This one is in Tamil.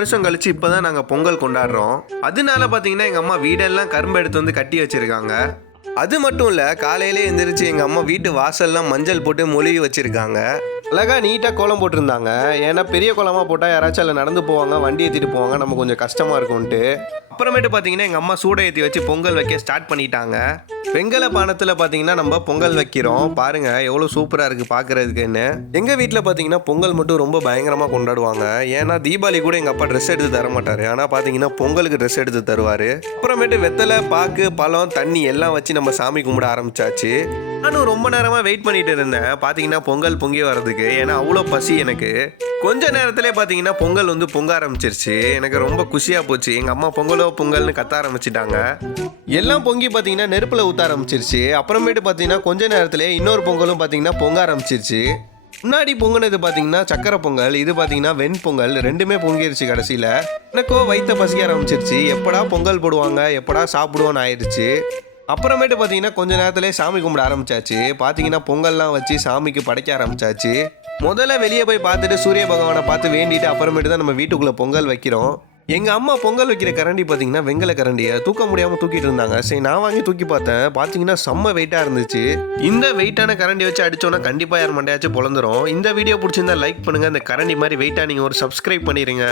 வருஷம் கழிச்சு இப்பதான் நாங்க பொங்கல் கொண்டாடுறோம். அதனால பாத்தீங்கன்னா எங்க அம்மா வீடெல்லாம் கரும்பு எடுத்து வந்து கட்டி வச்சிருக்காங்க. அது மட்டும் இல்ல, காலையிலே எந்திரிச்சு எங்க அம்மா வீட்டு வாசல்லாம் மஞ்சள் போட்டு மொழுகி வச்சிருக்காங்க. அழகா நீட்டா கோலம் போட்டிருந்தாங்க. ஏன்னா பெரிய கோலமா போட்டா யாராச்சும் அதில் நடந்து போவாங்க, வண்டி ஏற்றிட்டு போவாங்க, நம்ம கொஞ்சம் கஷ்டமா இருக்கும்ட்டு. அப்புறமேட்டு பார்த்தீங்கன்னா எங்கள் அம்மா சூடை ஏற்றி வச்சு பொங்கல் வைக்க ஸ்டார்ட் பண்ணிட்டாங்க. வெங்கல பானத்தில் பார்த்தீங்கன்னா நம்ம பொங்கல் வைக்கிறோம். பாருங்க எவ்வளோ சூப்பராக இருக்குது பார்க்குறதுக்குன்னு. எங்கள் வீட்டில் பார்த்தீங்கன்னா பொங்கல் மட்டும் ரொம்ப பயங்கரமாக கொண்டாடுவாங்க. ஏன்னா தீபாவளி கூட எங்கள் அப்பா ட்ரெஸ் எடுத்து தர மாட்டார். ஆனால் பார்த்தீங்கன்னா பொங்கலுக்கு ட்ரெஸ் எடுத்து தருவார். அப்புறமேட்டு வெத்தலை, பாக்கு, பழம், தண்ணி எல்லாம் வச்சு நம்ம சாமி கும்பிட ஆரம்பிச்சாச்சு. நானும் ரொம்ப நேரமாக வெயிட் பண்ணிட்டு இருந்தேன் பார்த்தீங்கன்னா பொங்கல் பொங்கி வர்றதுக்கு. ஏன்னா அவ்வளோ பசி எனக்கு. கொஞ்ச நேரத்திலே பார்த்தீங்கன்னா பொங்கல் வந்து பொங்க ஆரம்பிச்சிருச்சு. எனக்கு ரொம்ப குஷியாக போச்சு. எங்கள் அம்மா பொங்கலோ பொங்கல்னு கத்த ஆரம்பிச்சிட்டாங்க. எல்லாம் பொங்கி பார்த்தீங்கன்னா நெருப்பில் ஊற்ற ஆரம்பிச்சிருச்சு. அப்புறமேட்டு பார்த்தீங்கன்னா கொஞ்ச நேரத்திலே இன்னொரு பொங்கலும் பார்த்தீங்கன்னா பொங்க ஆரம்பிச்சிருச்சு. முன்னாடி பொங்கினது பார்த்தீங்கன்னா சக்கரை பொங்கல், இது பார்த்தீங்கன்னா வெண்பொங்கல். ரெண்டுமே பொங்கிருச்சு. கடைசியில் எனக்கோ வயிற்ற பசிக்க ஆரம்பிச்சிருச்சு. எப்படா பொங்கல் போடுவாங்க, எப்படா சாப்பிடுவோன்னு ஆயிடுச்சு. அப்புறமேட்டு பார்த்தீங்கன்னா கொஞ்ச நேரத்திலே சாமி கும்பிட ஆரம்பிச்சாச்சு. பார்த்தீங்கன்னா பொங்கல்லாம் வச்சு சாமிக்கு படைக்க ஆரம்பிச்சாச்சு. முதல்ல வெளியே போய் பார்த்துட்டு சூரிய பகவானை பார்த்து வேண்டிட்டு அப்புறமேட்டு தான் நம்ம வீட்டுக்குள்ளே பொங்கல் வைக்கிறோம். எங்கள் அம்மா பொங்கல் வைக்கிற கரண்டி பார்த்தீங்கன்னா வெங்கல கரண்டியை தூக்க முடியாமல் தூக்கிட்டு இருந்தாங்க. சரி நான் வாங்கி தூக்கி பார்த்தேன். பார்த்தீங்கன்னா செம்ம வெயிட்டாக இருந்துச்சு. இந்த வெயிட்டான கரண்டி வச்சு அடிச்சோன்னா கண்டிப்பாக யார் மண்டையாச்சும் பொழந்துரும். இந்த வீடியோ பிடிச்சிருந்தா லைக் பண்ணுங்கள். இந்த கரண்டி மாதிரி வெயிட்டாக நீங்கள் ஒரு சப்ஸ்கிரைப் பண்ணிடுங்க.